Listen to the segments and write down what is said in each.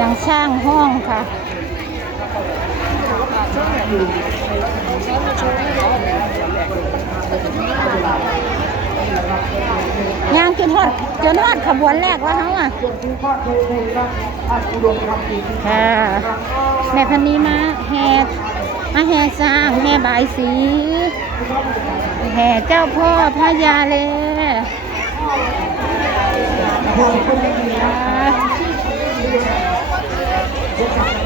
ยังสร้างห้องค่ะยางกินทอดจนทอดขบวนแรกวล้วเขาอ่ะแม่พันนี้มาแห่ มาแห่สร้างแห่บายสี แห่เจ้าพ่อพระยาเลย่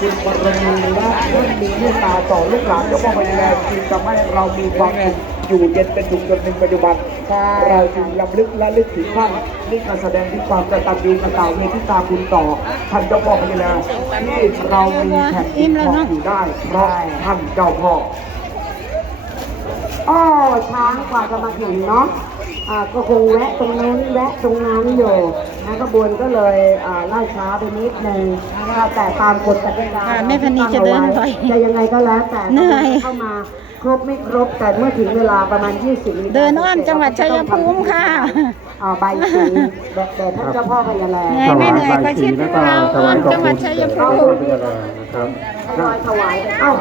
คิณปรมีและเรื่องมีเรื่ตาต่อลูกหลานยกมาแรงจึงทำให้เรามีความอยู่เย็นเป็นถุงจนถึงปัจจุบันเราจึงยำลึกและลึกถึงท่านนี่การแสดงที่ความกระตันยูกระตาวเมตตาคุณต่อ ท่านเจ้าพ่อพญานาคที่เรามีแผ่นดินของอยู่ได้เพราะท่านเจ้าพ่ออ้อช้างกว่าจะมาถึงเนาะก็คงแวะตรงนั้นแวะตรงนั้นอยู่นะกระบวนก็เลยล่าช้าไปนิดนึงแต่ตามกฎกติกาแม่พันนีจะเดินไปจะยังไงก็แล้วแต่เหนื่อยเข้ามา ครบไม่ครบ แต่เมื่อถึงเวลาประมาณ20่สิบเดินอ้อมจังหวัดชัยภูมิค่ะใบสีแต่ท่านเจ้าพ่อไปยังไงไม่เหนื่อยไปช่ดเราอ้อมจังหวัดชัยภูมิครับถวายเอ้า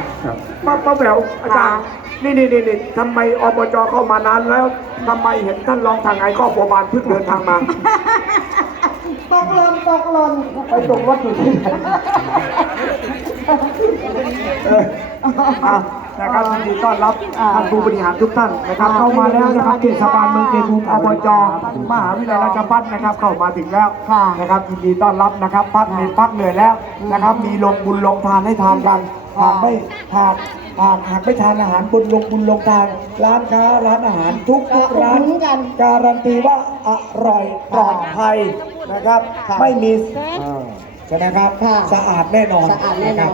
ป้าเป้าอาจารย์นี่นี่นี่นี่ทำไมอบจเข้ามานานแล้วทําไมเห็นท่านรองทางไอ้ข้อผับานเพิ่งเดินทางมาตกลนตกลนไปตกรถอยู่ที่ไหนนะครับดีต้อนรับท่านผู้บริหารทุกท่านนะครับ เข้ามาแล้วนะครับเตสบาลเมืองเกมูมอบจมหาวิทยาลัยราชภัฒนนะครับ เข้ามาถึงแล้วนะครับยินดีต้อนรับนะครับพักเหนื่อยพัเหนื่อยแล้วนะครับ มีลงบุญลงทานให้ทานกันหากไม่หากหากหากไม่ทานอาหาร บุญลง บุญลงทางร้านค้าร้านอาหาร ทุกทุกร้านการันตีว่าอร่อยปลอดภัยนะครับ ไม่มีใช่ไหมครับสะอาดแน่นอนสะอาดแน่นอน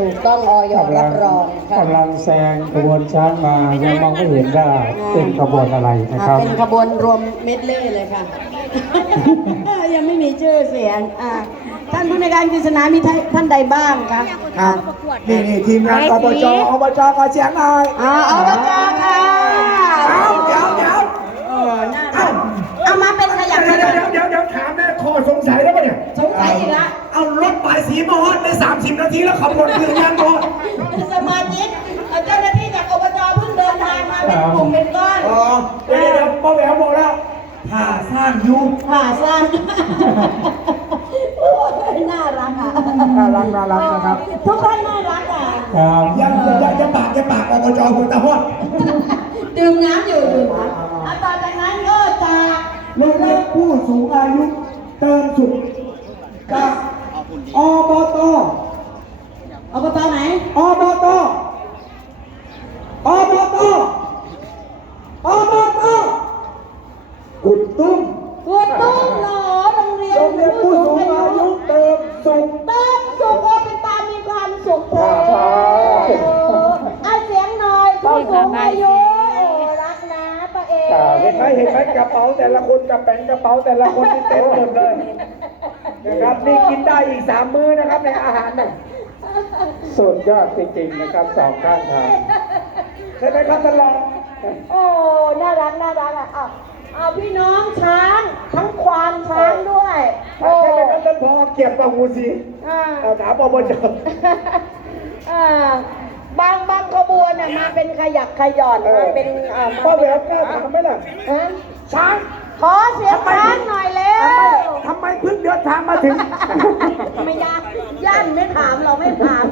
ถูกต้องออยรับรองกำลังแซงขบวนช้างมา ยังมองไม่เห็นว่าเป็นขบวนอะไรนะครับ เป็นขบวนรวมเม็ดเล่เลยค่ะ ยังไม่มีชื่อเสียงท่านผู้ในการกีฬามีท่านใดบ้างคะ นี่นี่ทีมงานอบจอบจขอเสียงหน่อยอบจค่ะีมอหอดใน30 นาทีแล้วขบวนเคลื่นย้ายหมสมาชิกเจ้าหน้าที่จากอบจเพิ่งเดินทางมาเป็นกลุ่มเป็นก้อนอ๋อเดี๋ยวป้าแหววบอกแล้วผ่าสร้าง ยุบผ่าสร้างน่ารักอ่ะน่ารักน่ารักนะครับทุกท่านน่ารักอ่ะครับยังจะจะปากจะปากอบจคุณตาฮอดดื่มน้ำอยู่ต่อจากนั้นก็จะเลือกผู้สูงอายุเติมสุขจากอบตอบตไหน อบตอบตอบตกุดตุ้มกุดตุ้มหรอโรงเรียนผู้สูงอายุเติมสุขเติมสุขโอเป็นตามีความสุขเลยอเสียงหน่อยผู้สูงอายุเห็นไหมเห็นไหมกระเป๋าแต่ละคนกระแป้งกระเป๋าแต่ละคนี่เต็มหมดเลยนะครับนี่กินได้อีกสามมื้อนะครับในอาหารนีะสุดยอดจริงๆนะครับสองข้างทางใช่ไหมครับตลอดโอ้ น่ารัก น่ารักอ่ะอ่เอาพี่น้องช้าง ทั้งควานช้างด้วยโอ้ยท่านพอเก็บบางูสิถามบอบจับบางบางขบวนน่ยมาเป็นขยักขย่อนมาเป็นอ่าพ่อแหววกล้าถามไหมล่ะช้างขอเสียงป้งหน่อยเร็วทำไมเพิ่งเดินทางมาถึง ไม่ยากย่านไม่ถามเราไม่ถาม